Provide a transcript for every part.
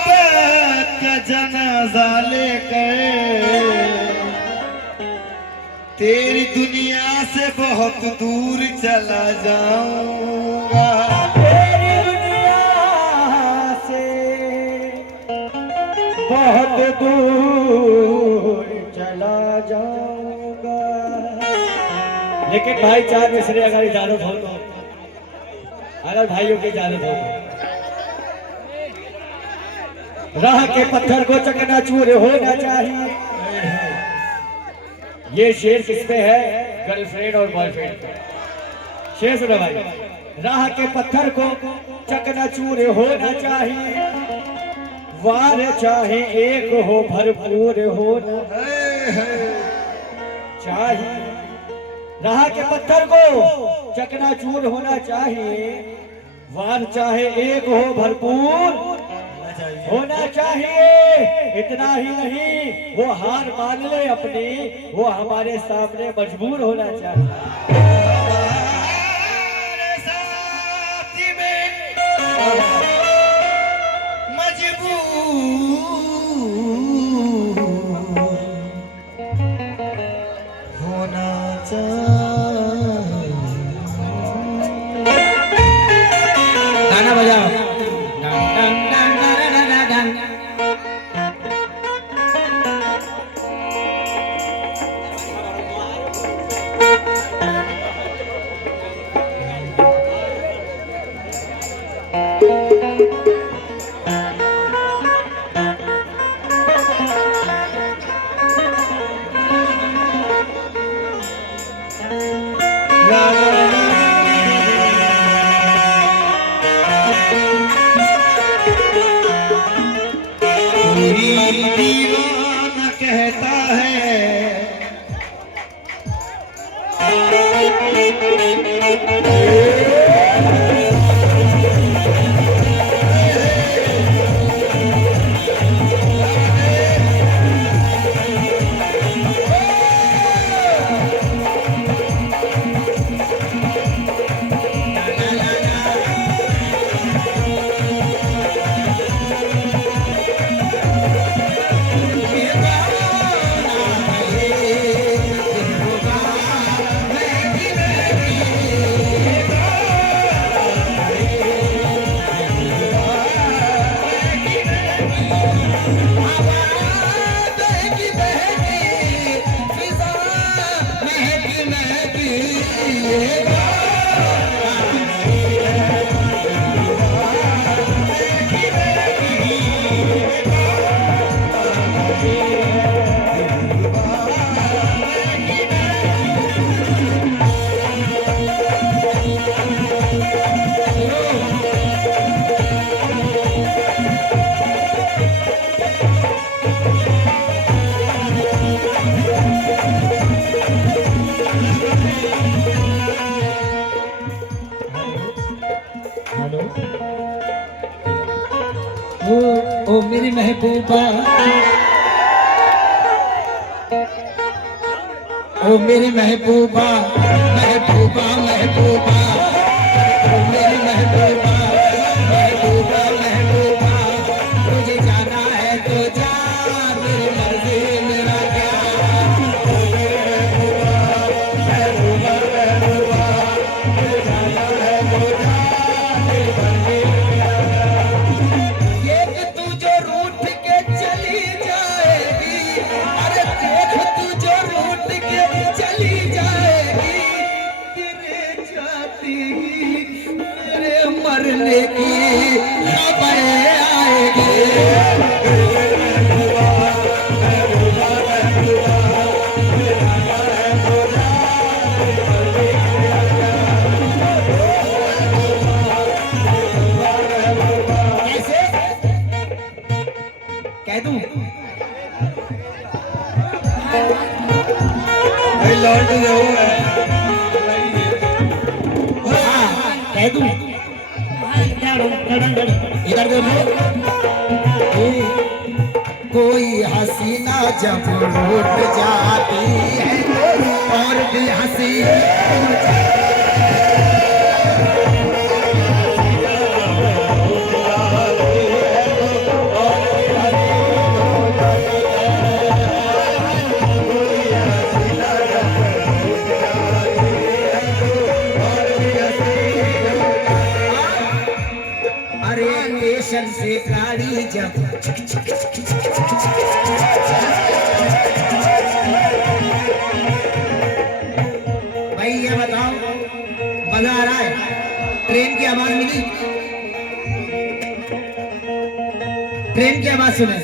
मोहब्बत का जनाजा लेकर तेरी दुनिया से बहुत दूर चला जाऊंगा। तेरी दुनिया से बहुत दूर चला जाऊंगा। लेकिन भाई चार मिसरे अगर इजाजत हो तो, अगर भाइयों की इजाजत हो तो, राह के पत्थर को चकनाचूर होना चाहिए। ये शेर किस पे है? गर्लफ्रेंड और बॉयफ्रेंड पे शेर सुनो भाई। राह के पत्थर को चकनाचूर होना चाहिए, वार चाहे एक हो भरपूर होना चाहिए। राह के पत्थर को चकनाचूर होना चाहिए, वार चाहे एक हो भरपूर होना चाहिए। इतना ही नहीं, वो हार मान ले अपनी, वो हमारे सामने मजबूर होना चाहिए। हमारे साथी में मजबूर होना चाहिए। गाना बजाओ। कोई दीवाना कहता है ओ मेरी महबूबा, ओ मेरी महबूबा, महबूबा महबूबा, ओ मेरी महबूबा, महबूबा महबूबा, तुझे जाना है तो जा, मेरी मर्जी मेरा क्या। ओ मेरी महबूबा, महबूबा महबूबा, तुझे जाना है तो जा, मेरी मर्जी मेरा क्या। एक तू जो रूठ के चली जाएगी, अरे देख तू जो रूठ के चली जाएगी, गिर जाती मेरे मरने की खबरें आएगी। कैसे कह दूं? भाई लौट जाओ। हाँ, कह दूं? इधर देखो। कोई हसीना जब लौट जाती है और भी हंसी अरे स्टेशन से गाड़ी जब भाई ये बताओ मजा आ रहा है? ट्रेन की आवाज मिली? ट्रेन की आवाज सुने।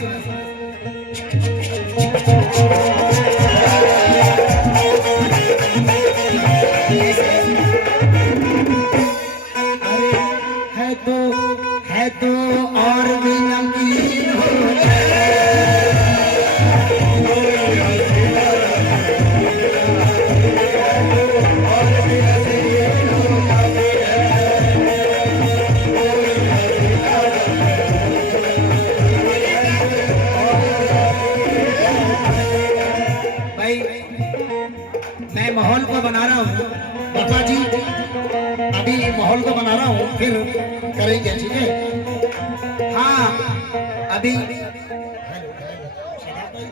है तो और भी नमकीन हो भाई। मैं माहौल को बना रहा हूँ पापा जी, अभी माहौल को बना रहा हूँ, फिर करेंगे, ठीक है? हाँ अभी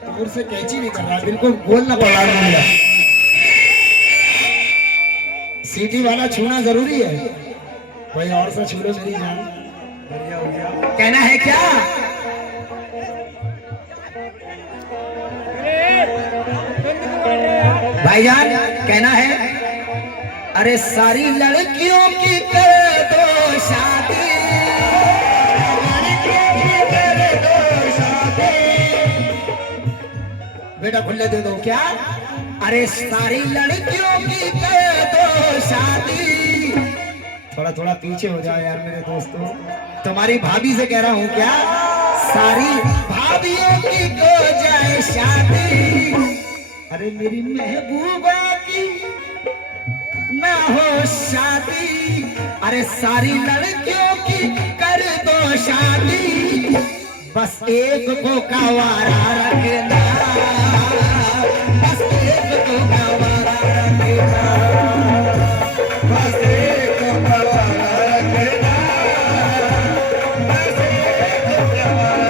दूर से कैची नहीं कर रहा, बिल्कुल बोलना पड़ रहा है। सीटी वाला छूना जरूरी है, कोई और से छू लो मेरी जान। बढ़िया हो गया। कहना है क्या? भाईजान कहना है, अरे सारी लड़कियों की कर दो शादी, बेटा खुले दे दो क्या? अरे सारी लड़कियों की कर दो शादी। थोड़ा थोड़ा पीछे हो जाओ यार मेरे दोस्तों, तुम्हारी भाभी से कह रहा हूँ क्या? सारी भाभियों की हो जाए शादी। अरे मेरी महबूबा की ना हो शादी, अरे सारी लड़कियों की कर दो शादी, बस एक को गवारा रखना, बस एक को गवारा रखना, बस एक को गवारा रखना, बस एक को गवारा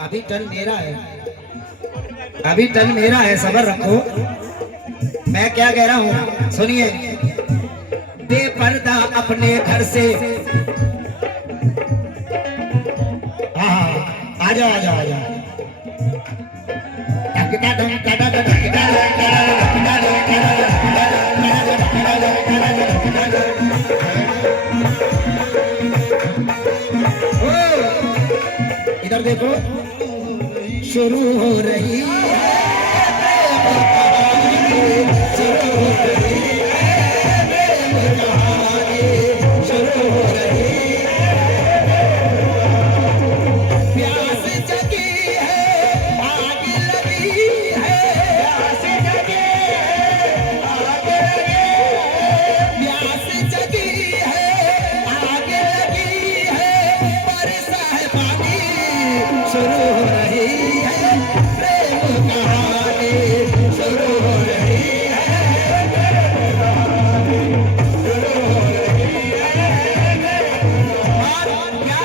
अभी टर्न मेरा है, अभी टर्न मेरा है, सबर रखो। मैं क्या कह रहा हूँ सुनिए। बेपर्दा अपने घर से, हाँ आ जाओ आ जाओ आ जाओ। इधर देखो, शुरू हो रही है, शुरू हो रही है, शुरू हो रही है, प्यास जगी है, आग लगी है, प्यास जगी है, आग लगी है, प्यास जगी है, आग लगी है, बरसा है पानी, शुरू हो रही है प्रेम कहानी, शुरू हो रही है प्रेम कहानी, शुरू हो रही है। और क्या?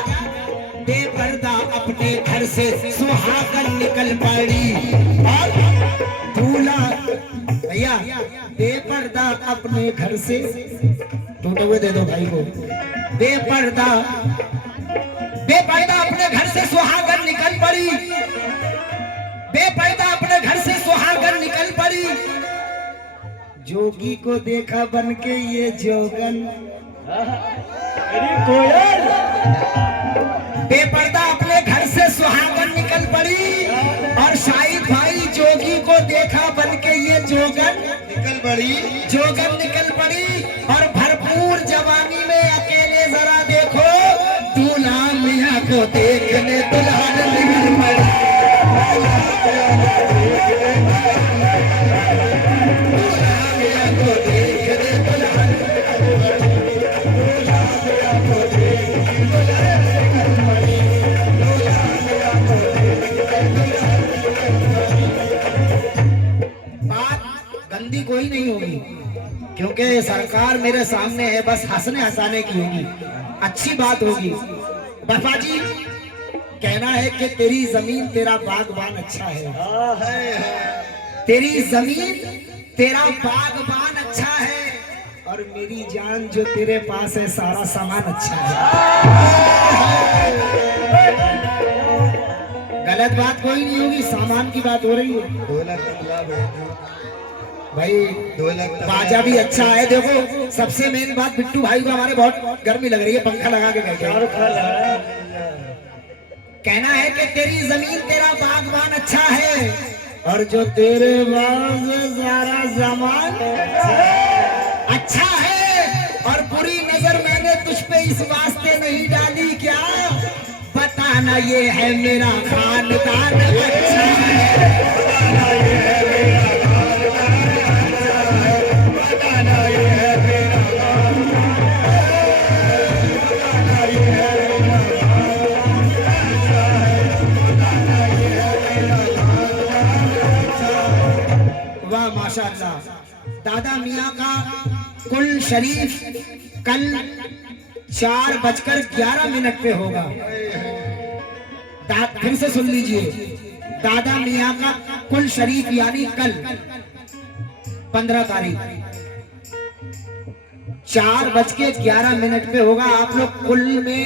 बेपर्दा अपने घर से सुहागन निकल पड़ी, और दूल्हा भैया बेपर्दा अपने घर से, टूटे हुए दे दो भाई को। बेपर्दा अपने घर से सुहागन निकल पड़ी, बेपर्दा अपने घर से सुहागन निकल पड़ी, जोगी को देखा बन के ये जोगन। कोयल बेपर्दा अपने घर से सुहागन निकल पड़ी, और शाहिद भाई जोगी को देखा बन के ये जोगन निकल पड़ी, जोगन निकल पड़ी। और भरपूर जवानी में अकेले जरा देखो, दूल्हा मियाँ को देखने दुल्हन निकल पड़ी, दूल्हा मियाँ को देखने दुल्हन निकल पड़ी, दूल्हा मियाँ को देखने दुल्हन निकल पड़ी, दूल्हा मियाँ को देखने दुल्हन निकल पड़ी। बात गंदी कोई नहीं होगी, क्योंकि सरकार मेरे सामने है, बस हंसने हंसाने की होगी, अच्छी बात होगी। बाबा जी कहना है कि तेरी जमीन तेरा बागबान अच्छा है, है तेरी जमीन तेरा बागबान अच्छा है, और मेरी जान जो तेरे पास है सारा सामान अच्छा है। गलत बात कोई नहीं होगी, सामान की बात हो रही है। 2 लाख का गुलाब है भाई 2 लाख का बाजा भी अच्छा है। देखो सबसे मेन बात, बिट्टू भाई को हमारे बहुत गर्मी लग रही है, पंखा लगा के बैठे हैं। कहना है कि तेरी जमीन तेरा बागबान अच्छा है, और जो तेरे बाग में सारा सामान अच्छा है, और बुरी नजर मैंने तुझ पे इस वास्ते नहीं डाली क्या, बताना ये है मेरा खानदान अच्छा है, बताना ये है मेरा खानदान अच्छा है, बताना ये है मेरा खानदान अच्छा है, बताना ये है मेरा खानदान अच्छा है, बताना ये है मेरा खानदान अच्छा है। वाह माशाअल्लाह। दादा मियाँ का कुल शरीफ कल 4:11 पे होगा। फिर से सुन लीजिए, दादा मियाँ का कुल शरीफ यानी कल 15 तारीख 4:11 पे होगा। आप लोग कुल में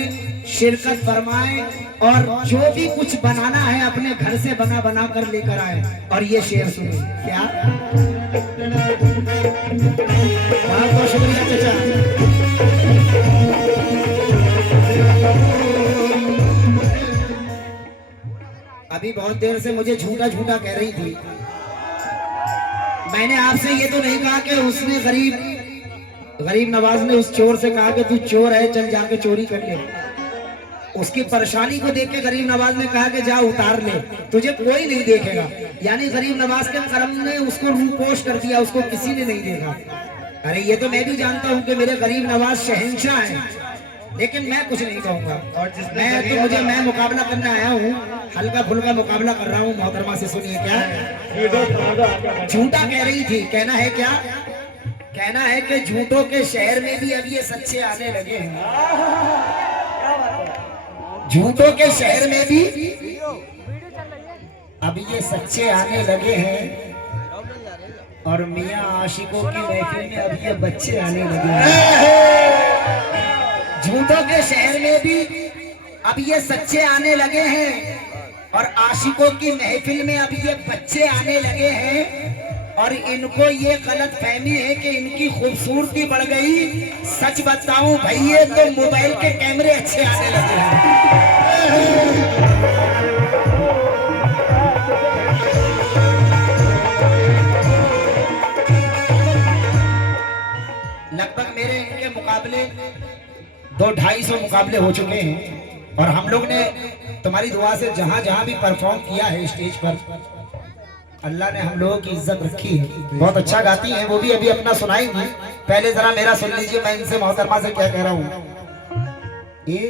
शिरकत फरमाएं, और जो भी कुछ बनाना है अपने घर से बना बना कर लेकर आए। और ये शेर सुनिए, क्या बहुत बहुत शुक्रिया चाचा। अभी बहुत देर से मुझे झूठा झूठा कह रही थी। मैंने आपसे ये तो नहीं कहा कि उसने गरीब नवाज ने उस चोर से कहा कि तू चोर है, चल जाके चोरी कर ले। उसकी परेशानी को देख के गरीब नवाज ने कहा कि जा उतार ले, तुझे कोई नहीं देखेगा। यानी गरीब नवाज के करम ने उसको रूपोश कर दिया, उसको किसी ने नहीं देखा। अरे ये तो मैं भी जानता हूँ कि मेरे गरीब नवाज शहंशाह हैं, लेकिन मैं कुछ नहीं कहूंगा। और जिसने मैं मुकाबला करने आया हूँ, हल्का फुल्का मुकाबला कर रहा हूँ। मोहतरमा से सुनिए, क्या झूठा कह रही थी। कहना है क्या, कहना है कि झूठों के शहर में भी अब ये सच्चे आने लगे हैं। झूठों के शहर में भी अब ये सच्चे आने लगे हैं, और मियाँ आशिकों की महफिल में अब ये बच्चे आने लगे हैं। झूठों के शहर में भी अब ये सच्चे आने लगे हैं, और आशिकों की महफिल में अब ये बच्चे आने लगे हैं। और इनको ये गलत फहमी है कि इनकी खूबसूरती बढ़ गई। सच बताऊं भैया, तो मोबाइल के कैमरे अच्छे आने लगे हैं। लगभग मेरे इनके मुकाबले 200-250 मुकाबले हो चुके हैं, और हम लोग ने तुम्हारी दुआ से जहां जहां भी परफॉर्म किया है स्टेज पर, अल्लाह ने हम लोगों की इज्जत रखी है। बहुत अच्छा गाती हैं वो भी, अभी अपना सुनाएंगी। पहले जरा मेरा सुन लीजिए, मैं इनसे मोहतरमा से क्या कह रहा हूँ। ये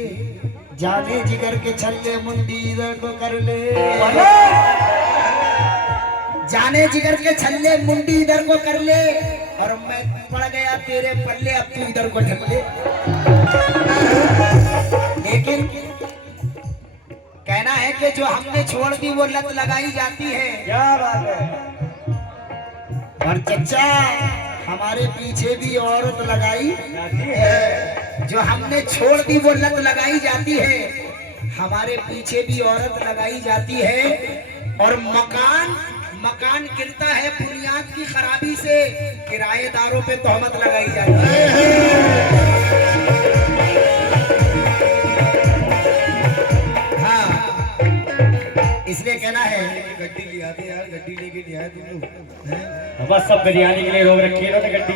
जाने जिगर के छल्ले मुंडी को कर ले, जाने जिगर के छल्ले मुंडी इधर को कर ले, और मैं पड़ गया तेरे पल्ले, अब तू इधर को ढक ले। लेकिन कहना है कि जो हमने छोड़ दी वो लत लगाई जाती है। क्या बात है। और चचा हमारे पीछे भी औरत लगाई है। जो हमने छोड़ दी वो लत लगाई जाती है, हमारे पीछे भी औरत लगाई जाती है। और मकान गिरता है बुनियाद की खराबी से, किराएदारों पे तोहमत लगाई जाती है। इसलिए कहना है, गड्डी ले आते यार, गड्डी लेके ले आए तुम लोग। बस सब बिरयानी के लिए रोक रखी है ना गड्डी।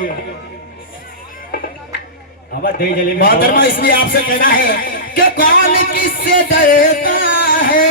अब दही जलेबी मोहतरमा इसलिए आपसे कहना है कि कौन किससे डरता है।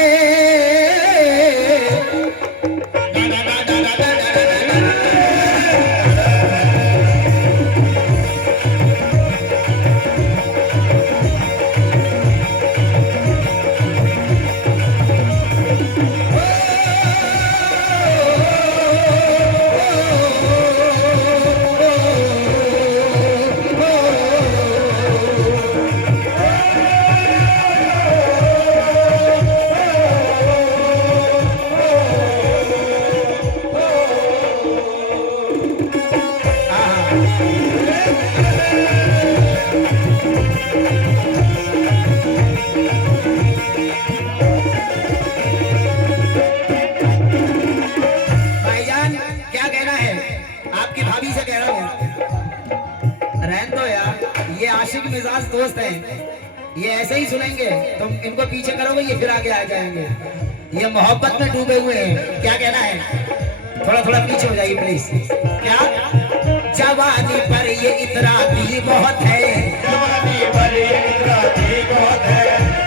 आशिक मिजाज दोस्त हैं, ये ऐसे ही सुनेंगे, तुम इनको पीछे करोगे ये फिर आगे आ जाएंगे। ये मोहब्बत में डूबे हुए हैं। क्या कहना है? थोड़ा थोड़ा पीछे हो जाइए प्लीज। क्या? जवानी पर ये इतराती बहुत है, जवानी पर ये इतराती बहुत है,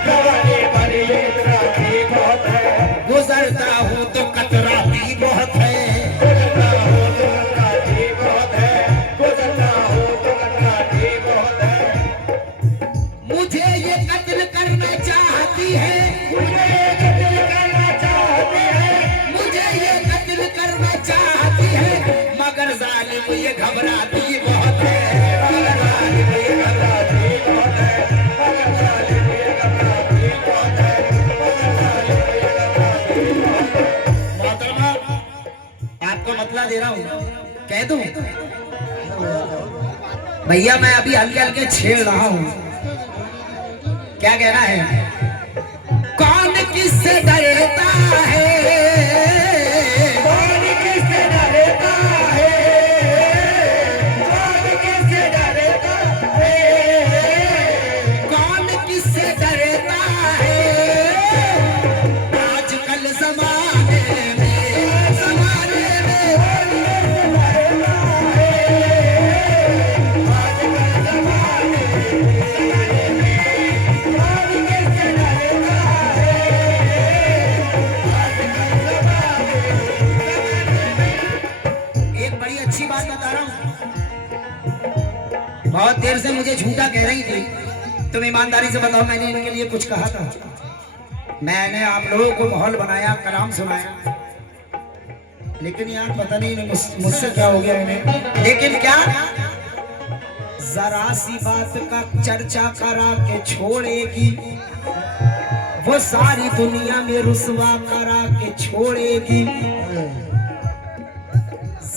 जवानी पर ये इतराती बहुत है, गुजरता हूँ तो कतराती बहुत है, गुजरता हूँ तो कतराती बहुत है, गुजरता हूँ तो कतराती बहुत है। मुझे ये कत्ल करना चाहती है, मुझे ये कत्ल करना चाहती है, मुझे ये कत्ल करना चाहती है, मगर जालिम ये घबराती बहुत है, मगर जालिम ये घबराती बहुत है, मगर जालिम ये घबराती बहुत है, मगर जालिम ये घबराती बहुत है। मोहतरमा आपको मतला दे रहा हूँ, कह दूं भैया मैं अभी हल्के हल्के छेड़ रहा हूँ। क्या कहना है? कौन किससे डरता है, कौन किससे डरता है, कौन किससे डरता है, कौन किससे डरता है, आजकल जमाने में, जमाने में एक बड़ी अच्छी बात बता रहा हूँ। बहुत देर से मुझे झूठा कह रही थी, तुम ईमानदारी से बताओ मैंने इनके लिए कुछ कहा था? मैंने आप लोगों को माहौल बनाया, कलाम सुनाया, लेकिन यार पता नहीं इन्हें मुझसे क्या हो गया इन्हें। लेकिन क्या जरा सी बात का चर्चा करा के छोड़ेगी, वो सारी दुनिया में रुसवा करा के छोड़ेगी।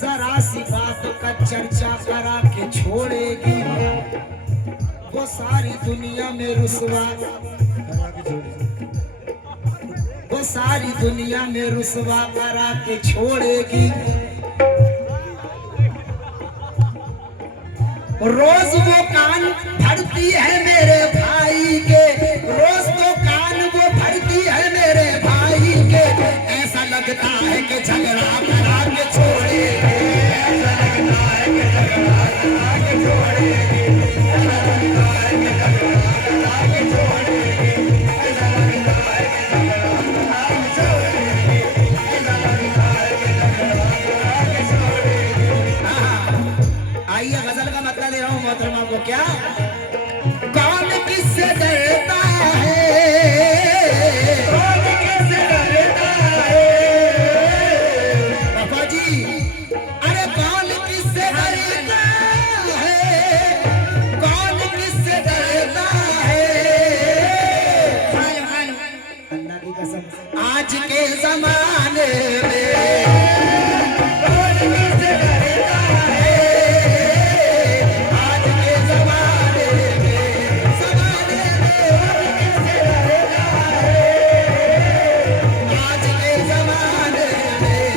जरा सी बात का चर्चा करा के छोड़ेगी, वो सारी दुनिया में रुसवा, वो सारी दुनिया में रुसवा करा के छोड़ेगी। रोज वो कान भरती है मेरे भाई के, रोज तो कान वो भरती है मेरे भाई के, ऐसा लगता है कि झगड़ा करा के छोड़ेगी, ऐसा लगता है कि झगड़ा करा के छोड़ेगी, ऐसा लगता है कि झगड़ा करा के छोड़ेगी, ऐसा लगता है कि झगड़ा करा के छोड़ेगी, ऐसा लगता है कि झगड़ा करा के छोड़ेगी। हाँ, आइए गजल का मतलब दे रहा हूँ मोहतरमा को। क्या? कौन किससे डरता है, कौन किससे डरता है, पापा जी अरे कौन किससे डरता है, कौन किससे डरता है, अल्लाह की कसम आज के जमाने में कौन किससे डरता है, आज के जमाने में, जमाने में किससे डरता है, आज के जमाने में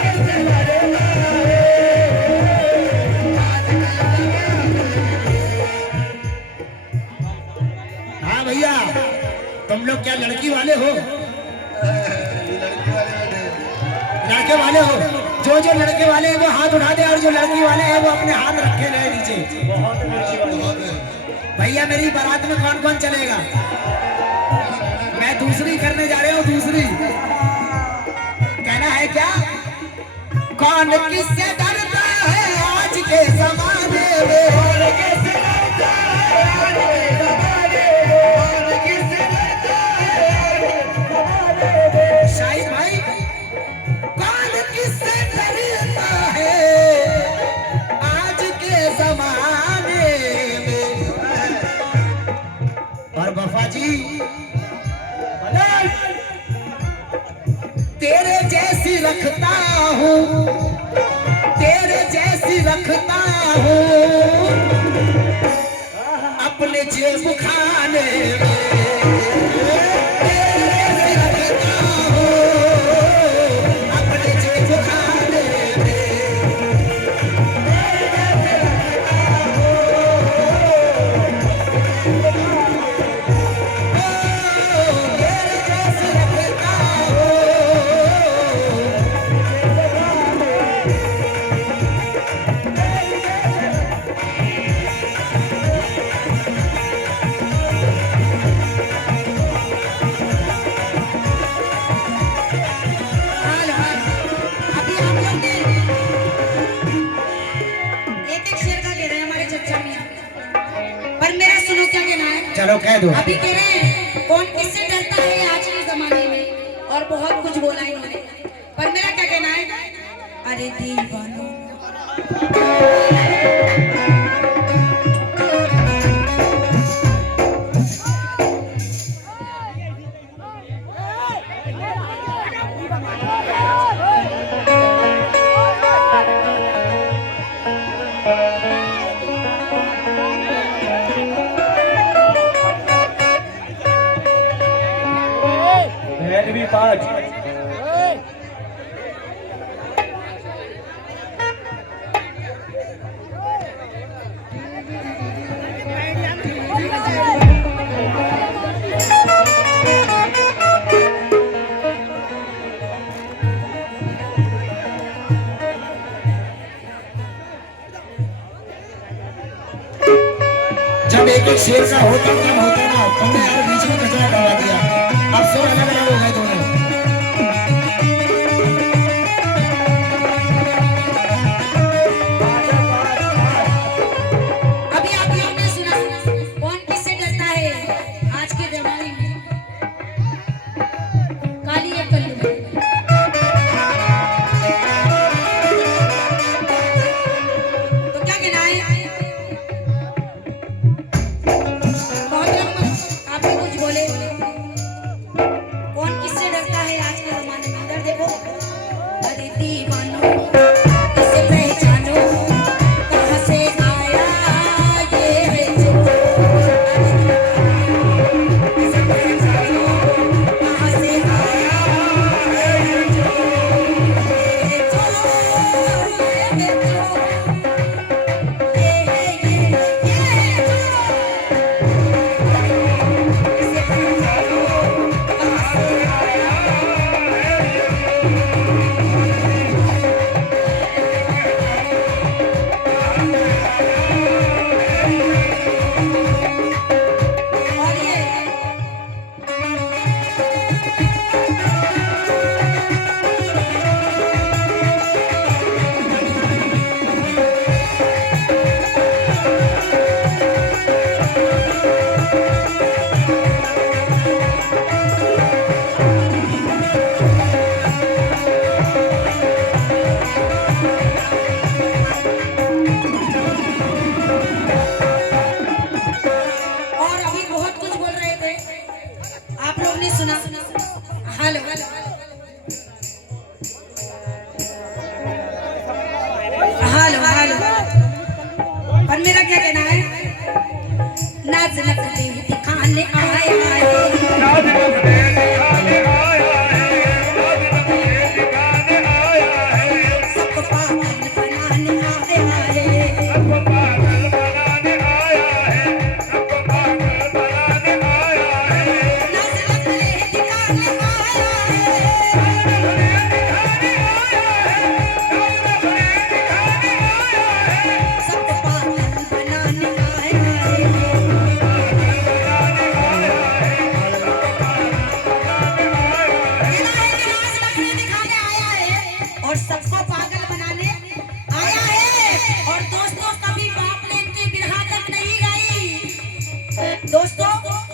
किससे डरता है। हाँ भैया तुम लोग क्या लड़की वाले हो? लड़के वाले हो? जो लड़के वाले हैं वो हाथ उठा दे, और जो लड़की वाले हैं वो अपने हाथ रखे रहे नीचे। भैया मेरी बारात में कौन कौन चलेगा? मैं दूसरी करने जा रहा हूँ, दूसरी। कहना है क्या? कौन किससे डरता है आज के जमाने में, कौन किससे डरता है आज के ज़माने में, कौन किससे डरता है आज के ज़माने में। शाहिद भाई कौन किससे डरता है आज के जमाने में? और वफा जी तेरे जैसी रखता हूँ, तेरे जैसी रखता हूँ अपने जेब खाने में, तेरे जैसी रखता हूँ अपने जेब खाने में। करो, कह दो। अभी कह रहे हैं कौन किससे डरता है आज के जमाने में, और बहुत कुछ बोला इन्होंने, पर मेरा क्या कहना है, अरे दीवानो बहन भी 5। जब एक एक शेर का होता ना, तुमने यार बीच में कचरा करवा दिया। अब सब अलग अलग हो गए दोनों। अभी आप लोगों ने सुना कौन किससे डरता है आज के जमाने में, काली या कल्लू। तो क्या कहना है, बहुत लोग आप भी कुछ बोले, कौन किससे डरता है आज के जमाने में, इधर देखो, अरे दीवानो इसे पहचानो, कहाँ से आया ये है जो, इसे पहचानो, कहाँ से आया ये जो, ये जो, ये जो, ये है जो, इसे पहचानो, कहाँ से आया। और ये और अभी बहुत कुछ बोल रहे थे, आप लोग ने सुना, हेलो हेलो हेलो, पर मेरा क्या कहना है, नाच नखरे दिखाने आया है, सबको पागल बनाने आया है, नाच नखरे दिखाने आया है, सबको पागल बनाने आया है। दिखाने आया है और सबको पागल बनाने आया है। और दोस्तों, कभी बाप ने इनकी बिरहा तक नहीं गाई, दोस्तों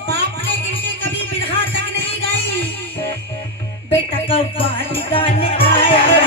बाप ने इनकी कभी बिरहा तक नहीं गाई, बेटा कव्वाली गाने आया है।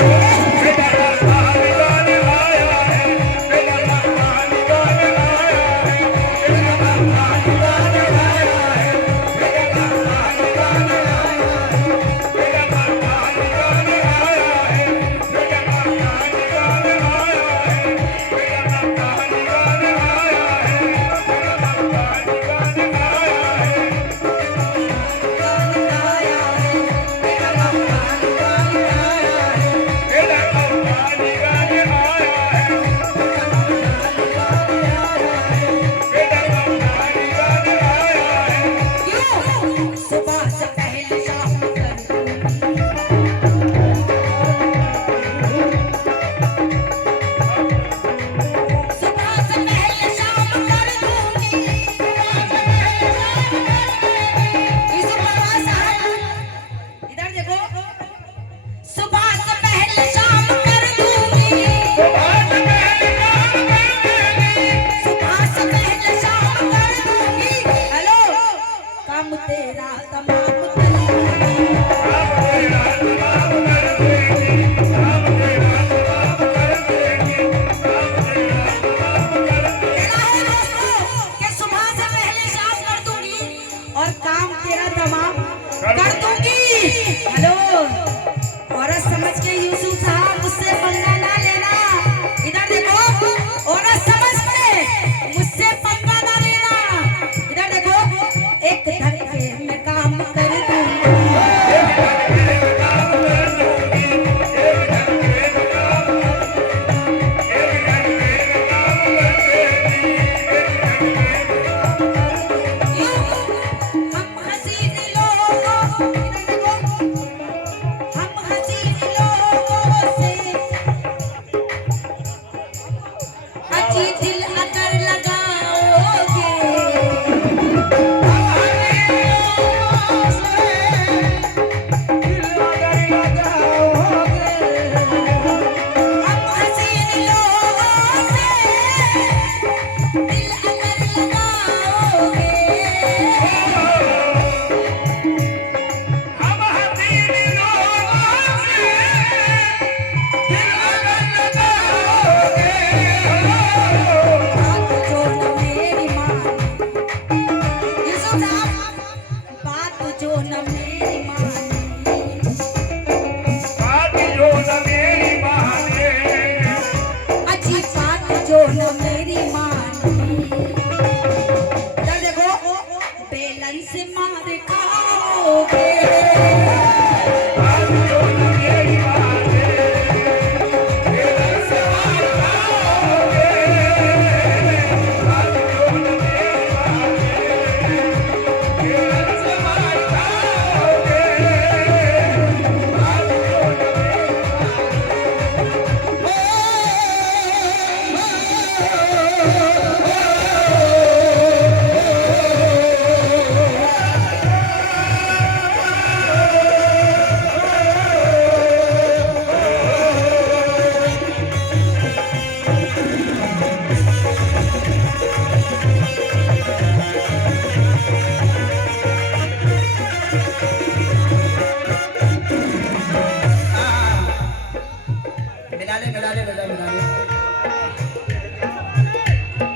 मिला ले बेटा, मिला ले।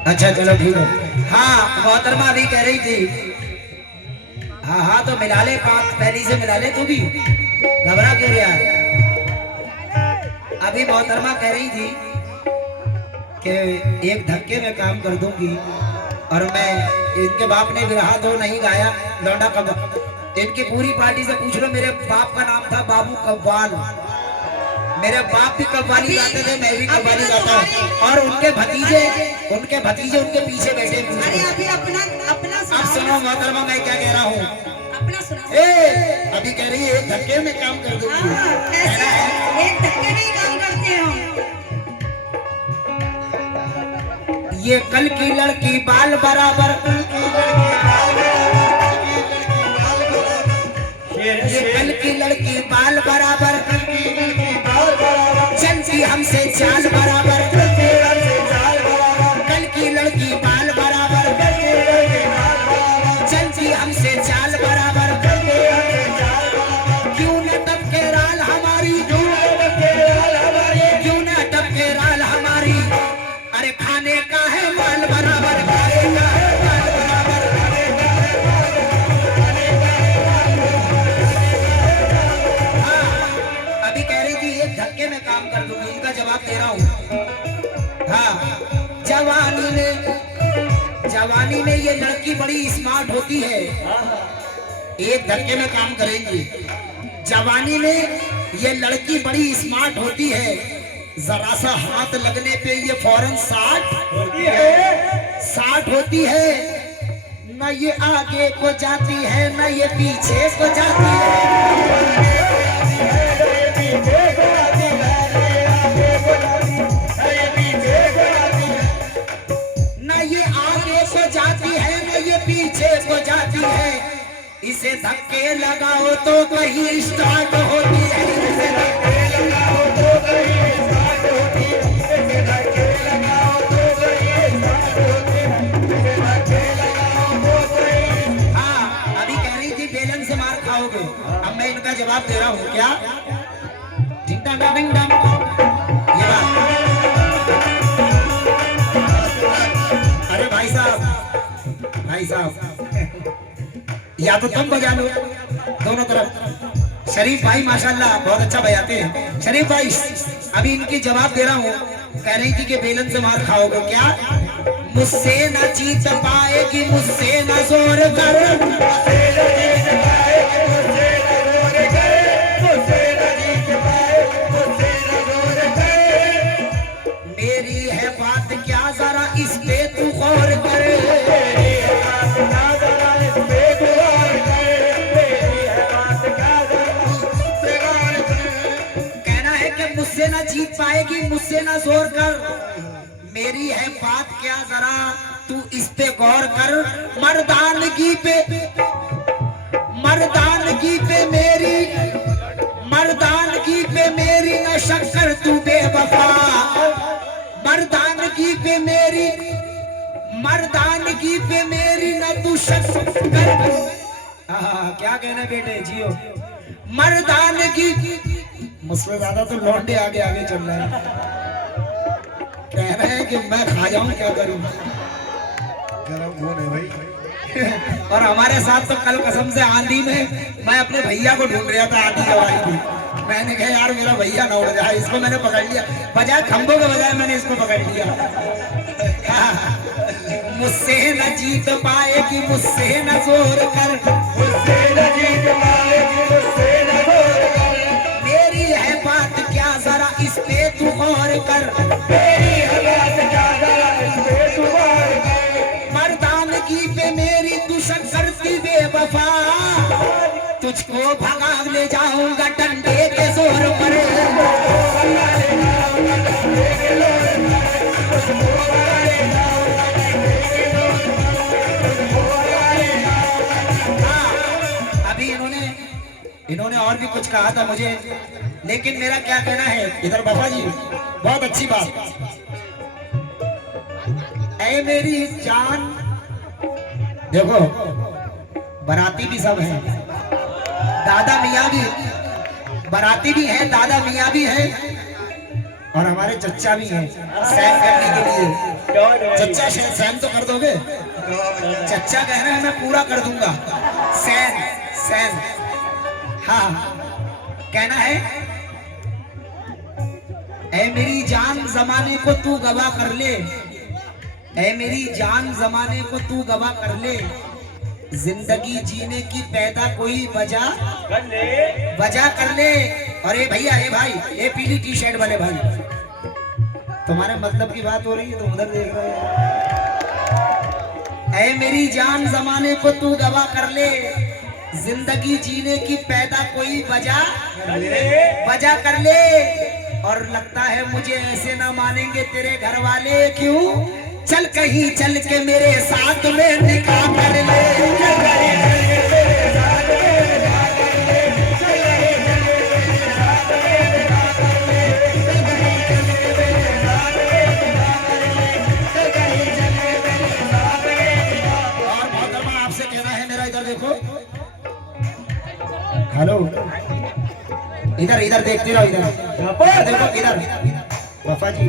अच्छा चलो ठीक है। हाँ मोहतरमा अभी कह रही थी, हाँ हाँ तो मिला ले, पाँच पहली से मिला ले, तू भी घबरा क्यों रहा। अभी मोहतरमा कह रही थी कि एक धक्के में काम कर दूंगी, और मैं, इनके बाप ने बिरहा तो नहीं गाया, लौंडा कब, इनकी पूरी पार्टी से पूछ लो, मेरे बाप का नाम था बाबू कव्वाल, मेरे बाप भी कव्वाली गाते थे, मैं भी कव्वाली गाता हूँ, और उनके भतीजे उनके पीछे बैठे। अरे अभी अपना अब सुनो मोहतरमा मैं क्या कह रहा हूँ। अपना सुना। अभी कह रही है एक धक्के में काम कर दूंगी। कैसे एक धक्के में ही काम करते हो। ये कल की लड़की बाल बराबर, ये कल की लड़की बाल बराबर, चलती हमसे चाल बराबर, कल की लड़की बाल बराबर, चलती हमसे चाल बराबर, क्यों न टपके राल हमारी, क्यों न टपके राल हमारी, अरे खाने का है माल बराबर, खाने का है माल बराबर, हाँ, अभी कह रही थी एक धक्के में काम कर दूंगी, इनका जवाब दे रहा हूँ। हाँ जवानी में ये लड़की बड़ी स्मार्ट होती है, एक धक्के में काम करेंगी। जवानी में ये लड़की बड़ी स्मार्ट होती है, जरा सा हाथ लगने पे ये फौरन 60 होती है, न ये आगे को जाती है न ये पीछे को जाती है, न ये आगे को जाती है न ये पीछे को जाती है, इसे धक्के लगाओ तो कहीं स्टार्ट होती है, इसे धक्के लगाओ तो कहीं स्टार्ट होती है, इसे धक्के लगाओ तो कहीं स्टार्ट होती है, इसे धक्के लगाओ तो कहीं। हाँ अभी कह रही थी बेलन से मार खाओगे, अब मैं इनका जवाब दे रहा हूँ। क्या डिंग डंग डिंग डंग, ये बात। अरे भाई साहब या तो तुम बजा लो दोनों तरफ। शरीफ भाई माशाल्लाह बहुत अच्छा बजाते हैं। शरीफ भाई अभी इनकी जवाब दे रहा हूँ। कह रही थी कि बेलन से मार खाओगे, क्या मुझसे न जीत पाएगी, मुझसे न जोर कर, मेरी है बात क्या जरा इस पे तू गौर करे, मुझसे ना जीत पाएगी, मुझसे ना जोर कर, मेरी है बात क्या जरा तू इस पे गौर कर, मर्दानगी पे मेरी न शक्कर तू बेवफा, मर्दानगी पे मेरी न तू शक्कर। क्या कहना बेटे, जियो मर्दानगी। मुझसे ज्यादा तो लौंडे आगे आगे चल रहे हैं, कह रहे हैं कि मैं खा जाऊं, क्या करूं। गरम खून है भाई। और हमारे साथ तो कल कसम से आंधी में मैं अपने भैया को ढूंढ रहा था, आंधी जब आई थी। मैंने कहा यार मेरा भैया ना उड़ जाए, इसको मैंने पकड़ लिया, बजाय खंभों के बजाय मैंने इसको पकड़ लिया। मुझसे न जीत पाएगी, मुझसे न जोर कर, मुझसे न जीत पाएगी, मुझसे न जोर कर, मेरी है बात क्या जरा इस पे तू गौर कर, मेरी है बात क्या जरा इस पे तू गौर कर, मर्दानगी पे मेरी तू शक्कर बेवफा, तुझको भगा ले जाऊंगा डंडे के जोर पर, इन्होंने और भी कुछ कहा था मुझे, लेकिन मेरा क्या कहना है। इधर बाबा जी बहुत अच्छी बात, ऐ मेरी जान। देखो बाराती भी सब हैं, दादा मियाँ भी बाराती भी हैं, दादा मियाँ भी हैं, और हमारे चच्चा भी हैं सहन करने के लिए। चच्चा सहन तो कर दोगे? चच्चा कह रहे हैं मैं पूरा कर दूंगा। सहन सहन, हाँ कहना है, ऐ मेरी जान जमाने को तू गवाह कर ले, ऐ मेरी जान जमाने को तू गवाह कर ले, जिंदगी जीने की पैदा कोई वजह कर ले। और ये भैया, ये भाई, ये पीली टी शर्ट वाले भाई, तुम्हारे मतलब की बात हो रही है तो उधर देख रहे हो। ऐ मेरी जान जमाने को तू गवाह कर ले, जिंदगी जीने की पैदा कोई वजह कर ले। और लगता है मुझे ऐसे ना मानेंगे तेरे घर वाले, क्यों? चल कहीं चल के मेरे साथ में निकाह कर ले। और मोहतरमा आपसे कहना है मेरा, इधर देखो, हेलो, इधर इधर देखते रहो, इधर देखो, इधर वफा जी,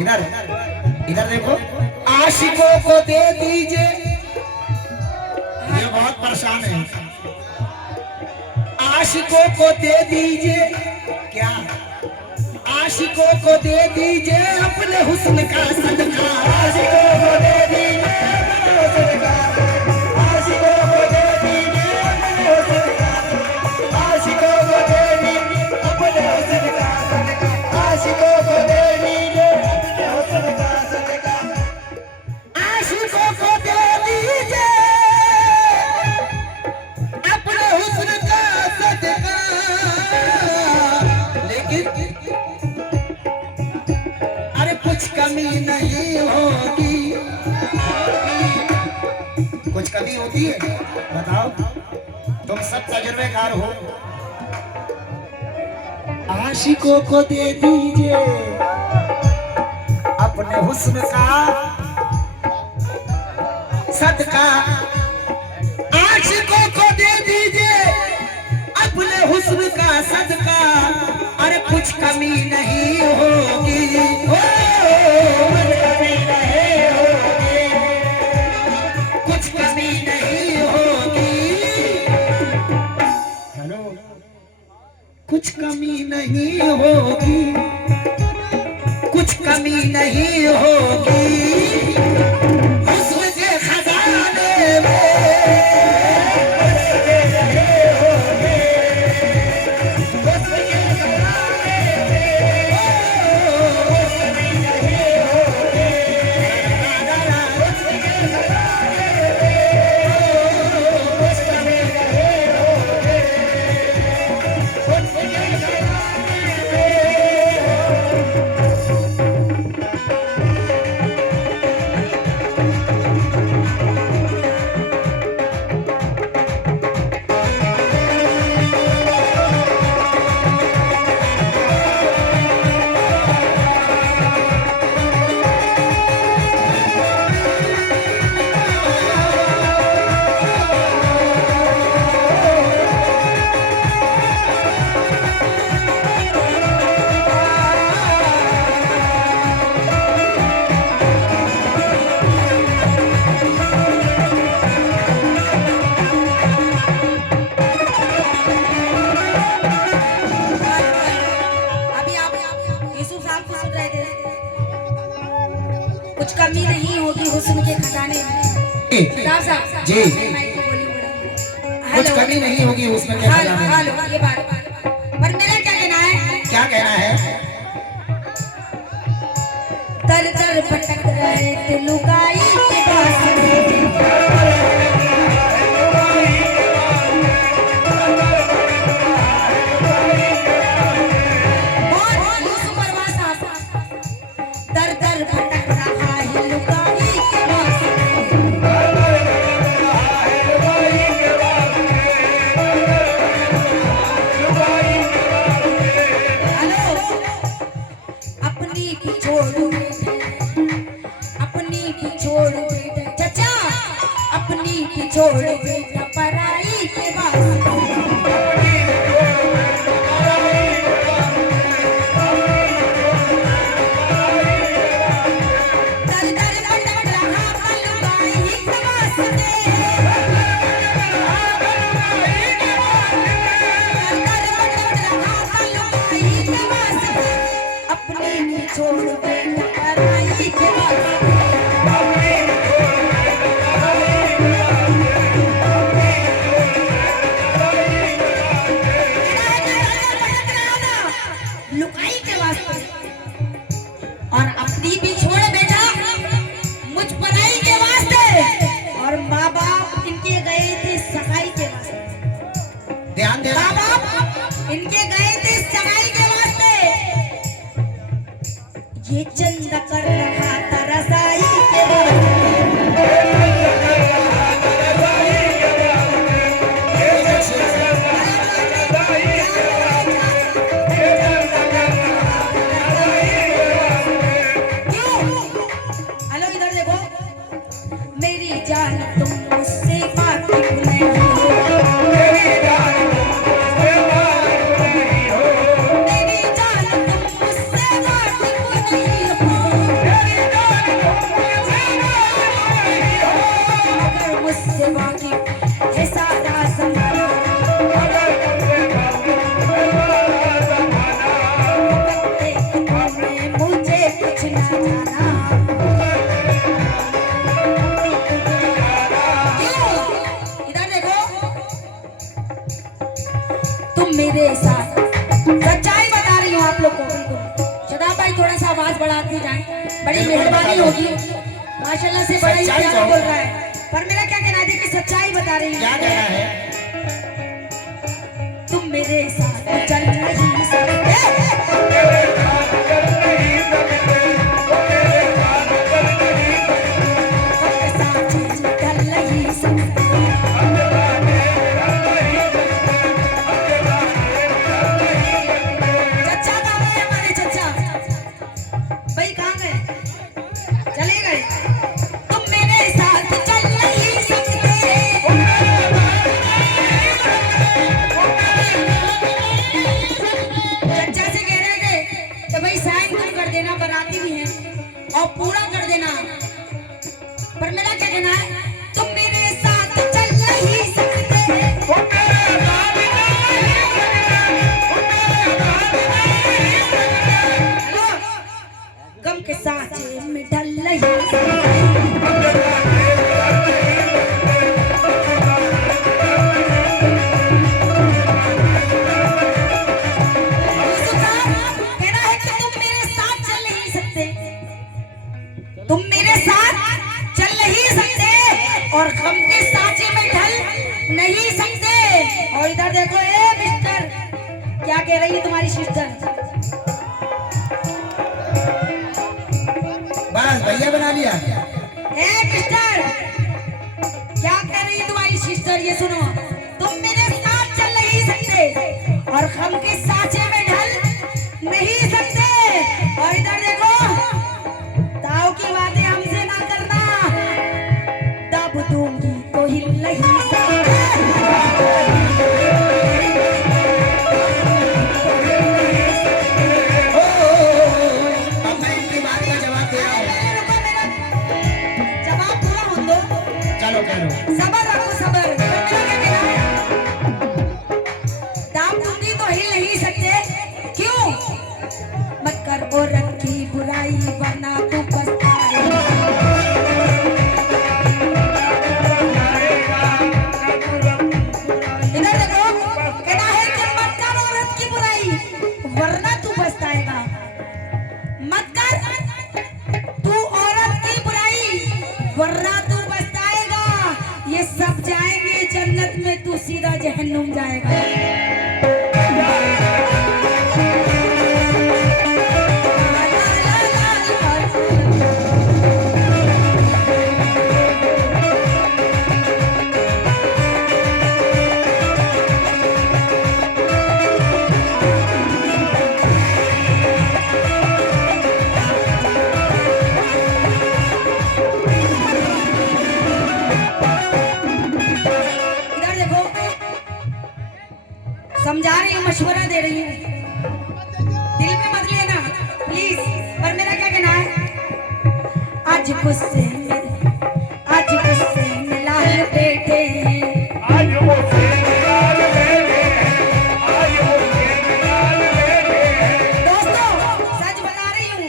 इधर इधर देखो। आशिकों को दे दीजिए, ये बहुत परेशान है। आशिकों को दे दीजिए, क्या? आशिकों को दे दीजिए अपने हुस्न का सदका। आशिकों को दे दीजिए अपने हुस्न का, आशिकों को दे दीजिए अपने हुस्न का, आशिकों को दे दीजिए अपने हुस्न का सदका, आशिकों को दे दीजिए अपने हुस्न का सदका, आशिकों को दे दीजिए अपने हुस्न का सदका। लेकिन अरे कुछ कमी नहीं होगी, कुछ कमी होती है? बताओ, तुम सब तजुर्बेकार हो। आशिकों को दे दीजिए अपने हुस्न का सदका, आशिकों को दे दीजिए अपने हुस्न का सदका। अरे कुछ कमी नहीं होगी, कुछ कमी नहीं होगी, कुछ कमी नहीं होगी। हेलो, कुछ कमी नहीं होगी, कुछ कमी नहीं होगी हुस्न के खजाने में। कुछ कमी नहीं होगी हुस्न के खजाने में। साहब जी, माइक को बोलिए बड़ा। कुछ कमी नहीं होगी हुस्न के खजाने में। हेलो, ये बात, पर मेरा क्या कहना है? क्या कहना है? तर तर भटक रहे थे लुगाई के वास्ते, बहुत सुपर वासा, तर तर भटक रहा है लुगाई के वास्ते। हेलो, अपनी की छोड़ अपनी की छोड़ बेटा चचा, अपनी की छोड़ बेटा पराई के वास्ते। छोड़ बेटा पराई के वास्ते। लुकाई के वास्ते और अपनी भी छोड़ बेटा मुझ पराई के वास्ते। और माँ बाप इनके गए थे सगाई के वास्ते। ध्यान देना। माँ बाप इनके गए थे सगाई के वास्ते। ये चंद कर रहा था रसाई के वास्ते। हेलो इधर देखो, मेरी जान तुम मुझसे वाकिफ नहीं हो। मेरी जान तुम मुझसे वाकिफ नहीं हो। मगर मुझसे वाकिफ है सारा ज़माना। मुझे कुछ न जाना। इधर देखो, तुम मेरे साथ सच्चाई बता रही हो आप लोग को। बिल्कुल शदाब भाई थोड़ा सा आवाज बढ़ाते जाएं, बड़ी मेहरबानी होगी। माशाल्लाह से बड़ा ही प्यारा बोल रहा है, पर मेरा क्या कहना है कि सच्चाई बता रही क्या कहना है? तुम मेरे साथ चल नहीं सकते। बनाती भी हैं और पूरा कर देना। पर मेरा क्या कहना है, तुम मेरे साथ चल नहीं सकते। हेलो, गम के सांचे में ढल नहीं सकते। तुम मेरे साथ चल नहीं सकते और गम के सांचे में ढल नहीं सकते। और इधर देखो, ए मिस्टर, क्या कह रही है तुम्हारी सिस्टर? बस भैया बना लिया। ए मिस्टर, क्या कह रही है तुम्हारी सिस्टर? ये सुनो, तुम मेरे साथ चल नहीं सकते और गम के सांचे में ढल नहीं सकते। और इधर देखो, ताऊ की बातें हमसे ना करना, दब दूंगी तो हिल नहीं सकते। अब मैं इनकी बात का जवाब दे रहा हूँ। मेरा जवाब पूरा हो दो। चलो कह लो। सबर रखो, सबर। दब दूंगी तो हिल नहीं सकते। क्यों? मत कर औरत की बुराई वरना तू पछताएगा। इधर देखो, कहना है कि मत कर औरत की बुराई वरना तू पछताएगा। मत कर तू औरत की बुराई वरना तू पछताएगा। ये सब जाएंगे जन्नत में, तू सीधा जहन्नुम जाएगा। समझा रही हूँ, मशवरा दे रही हूँ, दिल पे मत लेना प्लीज। पर मेरा क्या कहना है, आज गुस्से में लाल बेटे, आज गुस्से में लाल बेटे, आज गुस्से में लाल बेटे। दोस्तों सच बता रही हूँ,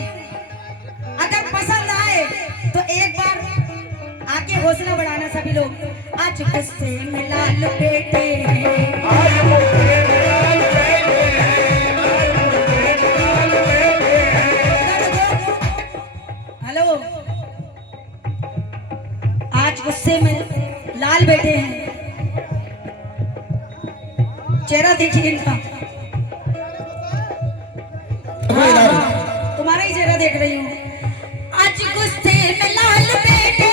देखिए इनका, तुम्हारा ही चेहरा देख रही हूँ। आज गुस्से में लाल बेटे,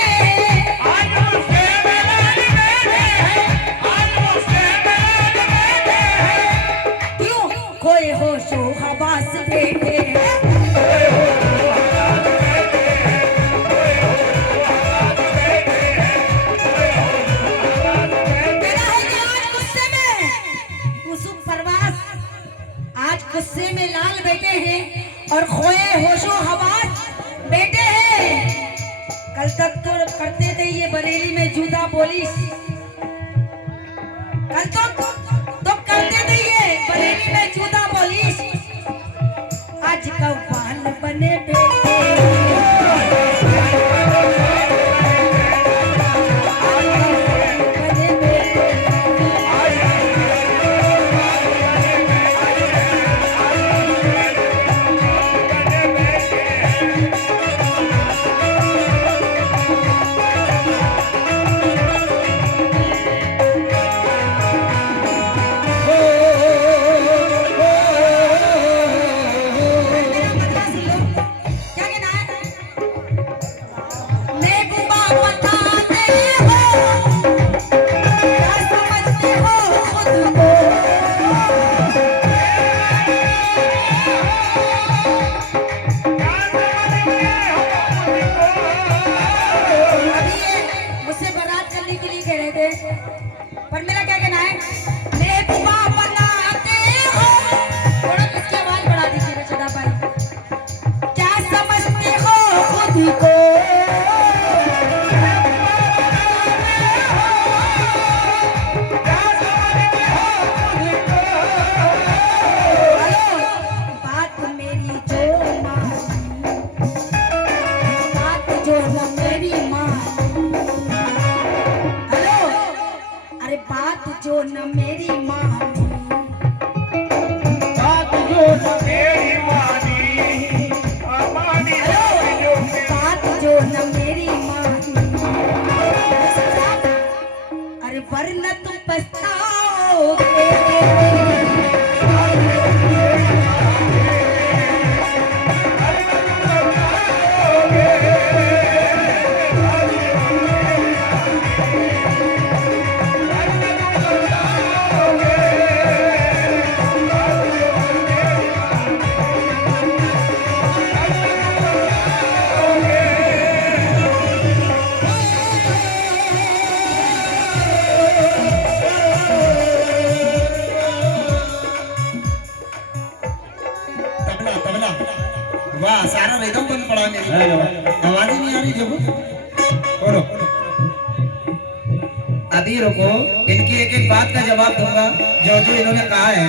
आज गुस्से में लाल बेटे हैं, आज गुस्से में लाल बेटे हैं। क्यों खोए होशो हवास बेटे, गुस्से में लाल बेटे हैं और खोए होशो हवास बेटे हैं। कल तक तो करते थे ये बरेली में जूता पॉलिश, कल तो करते थे ये बरेली में जूता पॉलिश, आज कव्वाल बने बेटे। पर मेरा क्या कहना है, महबूबा बनाते हो, थोड़ा इसकी आवाज बढ़ा दीजिए रचना भाई। क्या समझते हो खुद को, बात मेरी जो मानी, बात जो न मेरी मानी, अरे बात जो न मेरी मानी, बात जो न मेरी मानी, मानी बात जो न मेरी मानी, अरे वरना तुम पछताओगे। वाह, सारा रिदम बंद पड़ा मेरी, आवाज ही नहीं आ रही। देखो रुको, अभी रुको, इनकी एक एक बात का जवाब दूंगा जो जो इन्होंने कहा है।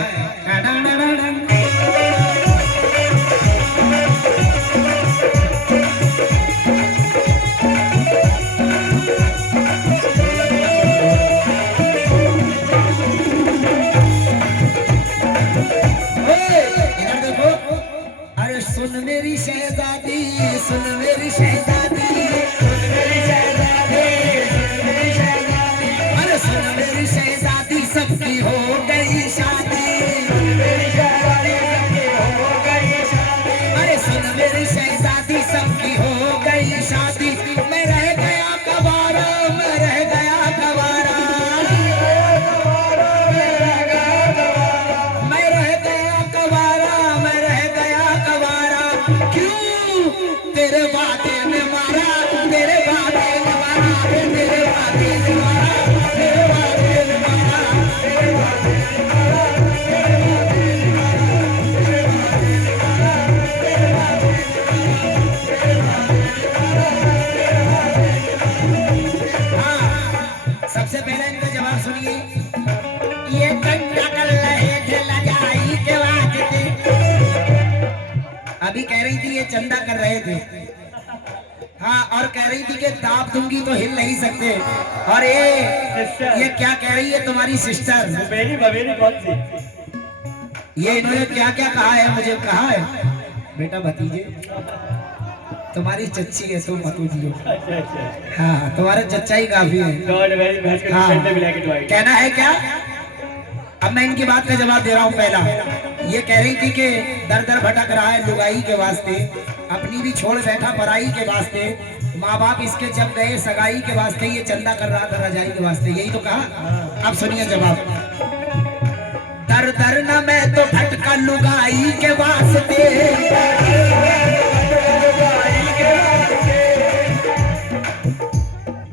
सुन मेरी शहजादी, सुन मेरी शहजादी, सुन मेरी शहजादी, सुन मेरी शहजादी, अरे सुन मेरी शहजादी, सबकी हो गई शादी, सुन मेरी शहजादी, सबकी हो गई शादी, अरे सुन मेरी शहजादी, सबकी हो गई शादी। मैं रह गया कवारा, मैं रह गया कवारा, मैं रह गया कवारा, मैं रह गया कवारा। क्यों तेरे वादे में मारा, तेरे वादे में मारा, तेरे वादे में मारा, तेरे वादे में मारा, तेरे वादे में मारा, तेरे वादे में मारा, तेरे वादे में मारा, तेरे वादे में मारा। हाँ, सबसे पहले इनका जवाब सुनिए। ये चंदा कर रहे थे लजाई के वास्ते, अभी कह रही थी ये चंदा कर रहे थे, हाँ, और कह रही थी कि दाब दूंगी तो हिल नहीं सकते। और ये क्या कह रही है तुम्हारी सिस्टर, बबेली कौन सी? ये इन्होंने क्या क्या कहा है, मुझे कहा है बेटा भतीजे तुम्हारी चच्ची है, तुम भतीजी हो। हाँ, तुम्हारा चच्चा ही काफी है। हाँ, कहना है क्या, अब मैं इनकी बात का जवाब दे रहा हूँ। पहला ये कह रही थी कि दर दर भटक रहा है लुगाई के वास्ते, अपनी भी छोड़ बैठा पराई के वास्ते, माँ बाप इसके जब गए सगाई के वास्ते, ये चंदा कर रहा था रजाई के वास्ते, यही तो कहा। अब सुनिए जवाब। दर दर न मैं तो भटका लुगाई के वास्ते,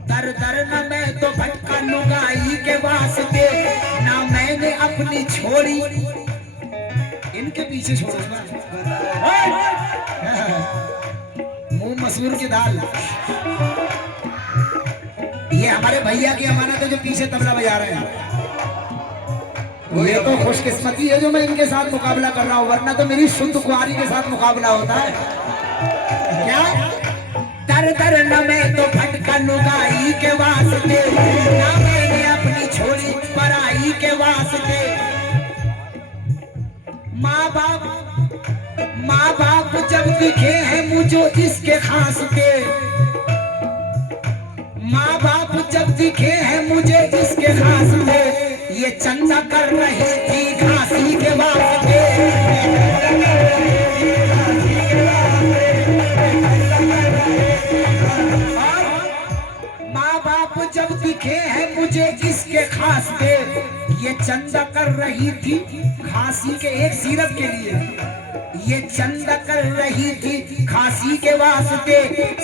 दर दर न मैं तो भटका लुगाई के वास्ते, ना मैंने अपनी छोड़ी इनके पीछे छोड़ूंगा। मुंह मसूर की दाल। ये हमारे भैया की अमानत है जो पीछे तबला बजा रहे हैं। ये तो खुशकिस्मती है जो मैं इनके साथ मुकाबला कर रहा हूँ, वरना तो मेरी शुद्ध कुंवारी के साथ मुकाबला होता है। क्या दर दर न मैं तो भटका लुगाई के वास्ते, ना मैंने अपनी छोड़ी पराई के वास्ते। माँ बाप जब दिखे हैं मुझे इसके खास के, माँ बाप जब दिखे हैं मुझे इसके खास के, ये चंदा कर रही थी खांसी के वास्ते। माँ बाप जब दिखे हैं मुझे इसके खास के, ये चंदा कर रही थी खांसी के एक सीरत के लिए, ये चंदा कर रही थी खांसी के वास्ते।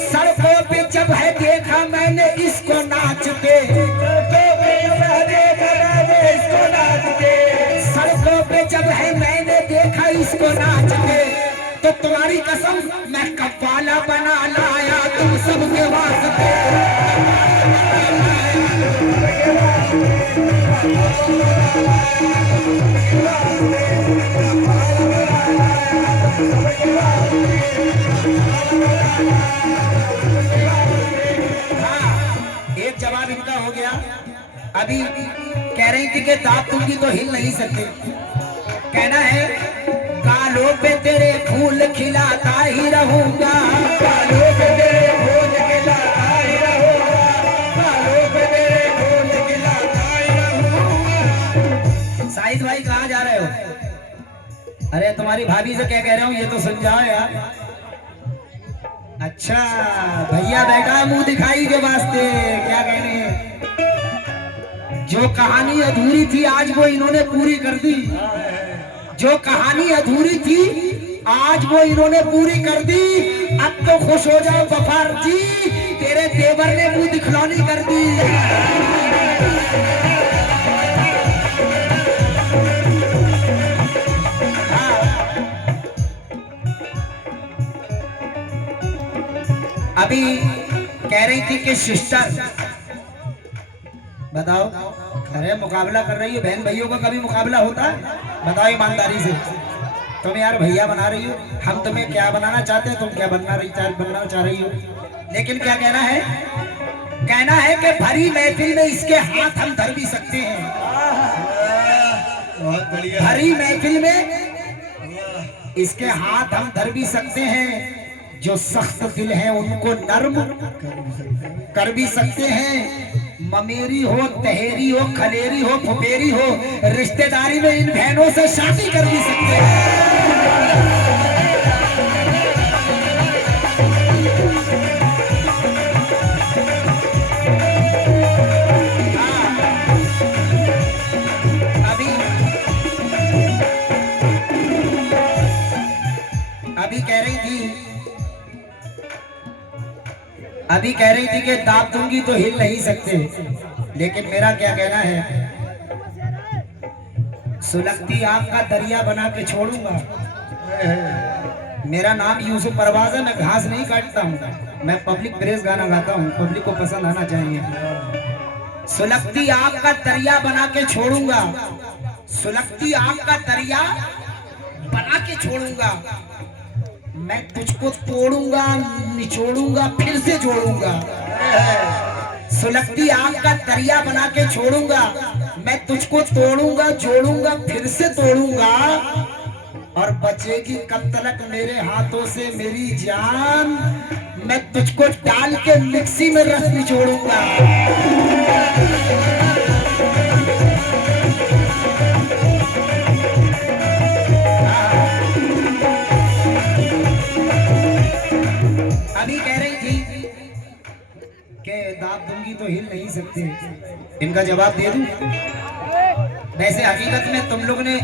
सड़कों पे जब है देखा मैंने इसको नाचते, सड़कों पे जब है मैंने देखा इसको नाचते, तो तुम्हारी कसम मैं कव्वाला बना लाया तुम सबके वास्ते। एक जवाब इनका हो गया। अभी कह रही थी कि दांत दूंगी तो हिल नहीं सकते। कहना है गालों पे तेरे फूल खिलाता ही रहूंगा, गालों पे तेरे फूल खिलाता ही रहूंगा, गालों पे तेरे फूल खिलाता ही रहूंगा। साहिद भाई कहाँ जा रहे हो? अरे तुम्हारी भाभी से क्या कह रहा हूँ ये तो सुन जाओ यार। अच्छा भैया बैठा है मुंह दिखाई के वास्ते। क्या कहने हैं? जो कहानी अधूरी थी आज वो इन्होंने पूरी कर दी, जो कहानी अधूरी थी आज वो इन्होंने पूरी कर दी। अब तो खुश हो जाओ गफार जी, तेरे देवर ने मुंह दिखलौनी कर दी। अभी कह रही थी कि सिस्टर बताओ, अरे मुकाबला कर रही हो, बहन भाइयों का कभी मुकाबला होता है? बताओ ईमानदारी से। तुम यार भैया बना रही हो, हम तुम्हें क्या बनाना चाहते हैं, तुम क्या बनना चाह रही हो। लेकिन क्या कहना है? कहना है कि भरी महफिल में इसके हाथ हम धर भी सकते हैं। बहुत बढ़िया। भरी महफिल में इसके हाथ हम धर भी सकते हैं। जो सख्त दिल है उनको नर्म कर भी सकते हैं। ममेरी हो, तहेरी हो, खलेरी हो, फुफेरी हो, रिश्तेदारी में इन बहनों से शादी कर भी सकते हैं। अभी कह रही थी कि दाब दूंगी तो हिल नहीं सकते। लेकिन मेरा क्या कहना है? सुलगती आग का दरिया बना के छोड़ूंगा। मेरा नाम यूसुफ परवाज है, मैं घास नहीं काटता हूँ, मैं पब्लिक प्रेस गाना गाता हूँ, पब्लिक को पसंद आना चाहिए। सुलगती आग का दरिया बना के छोड़ूंगा, सुलगती आग का दरिया बना के छोड़ूंगा। मैं तुझको तोड़ूंगा, निचोड़ूंगा, फिर से जोड़ूंगा। सुलगती आग का दरिया बना के छोड़ूंगा, मैं तुझको तोड़ूंगा, जोड़ूंगा, फिर से तोड़ूंगा। और बचेगी कब तक मेरे हाथों से मेरी जान, मैं तुझको डाल के मिक्सी में रस निचोड़ूंगा। जवाब दूंगी तो हिल नहीं सकते। इनका जवाब दे दूं? वैसे हकीकत में तुम लोग ने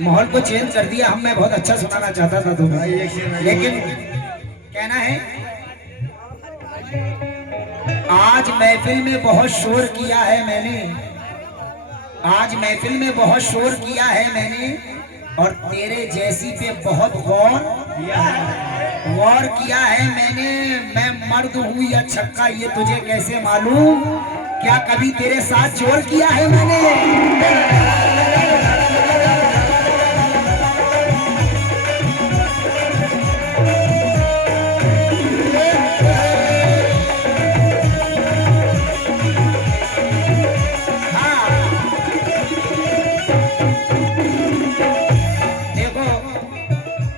माहौल को चेंज कर दिया। हम मैं बहुत अच्छा सुनाना चाहता था तुम्हें, लेकिन कहना है आज महफिल में बहुत शोर किया है मैंने, आज महफिल में बहुत शोर किया है मैंने, और तेरे जैसी पे बहुत गौर किया है मैंने। मैं मर्द हूँ या छक्का ये तुझे कैसे मालूम, क्या कभी तेरे साथ जोर किया है मैंने।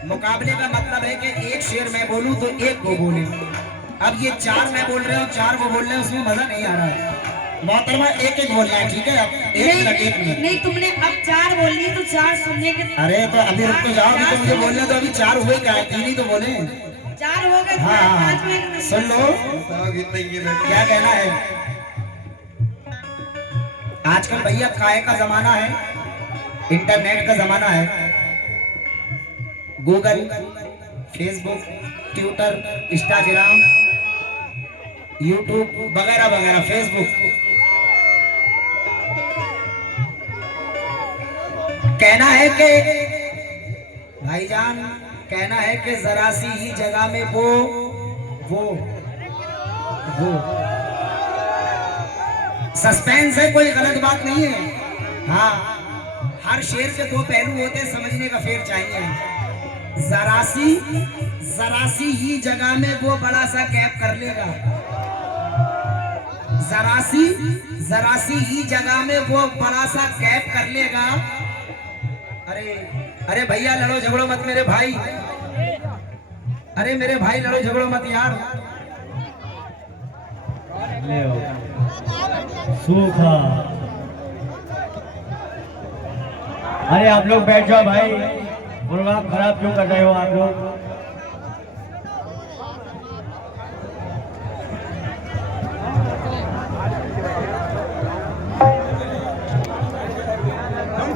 मुकाबले का मतलब है कि एक शेर मैं बोलूं तो एक वो बोले। अब ये चार मैं बोल रहा हूँ, चार वो बोल रहे हैं, उसमें मजा नहीं आ रहा है। मोहतरमा एक एक बोलना है, ठीक है? अब एक मिनट। नहीं तुमने अब 4 बोल लिए तो 4 सुनने के। अरे तो अभी रुक तो जाओ, अभी तो मुझे बोलना, तो अभी 4 हुए क्या, 3 ही तो बोले। 4 हो गए। हाँ, 5 में सुन लो क्या कहना है। आजकल भैया काय का जमाना है, इंटरनेट का जमाना है। Google, Facebook, Twitter, Instagram, YouTube वगैरह वगैरह, फेसबुक। कहना है कि भाईजान, कहना है कि जरा सी ही जगह में वो सस्पेंस है, कोई गलत बात नहीं है। हाँ, हर शेर के 2 पहलू होते हैं, समझने का फेर चाहिए। जरा सी ही जगह में वो बड़ा सा कैप कर लेगा। जरा सी ही जगह में वो बड़ा सा कैप कर लेगा। अरे भैया लड़ो झगड़ो मत मेरे भाई, अरे मेरे भाई लड़ो झगड़ो मत यार। सूखा। अरे आप लोग बैठ जाओ भाई, प्रोग्राम खराब क्यों कर रहे हो आप लोग?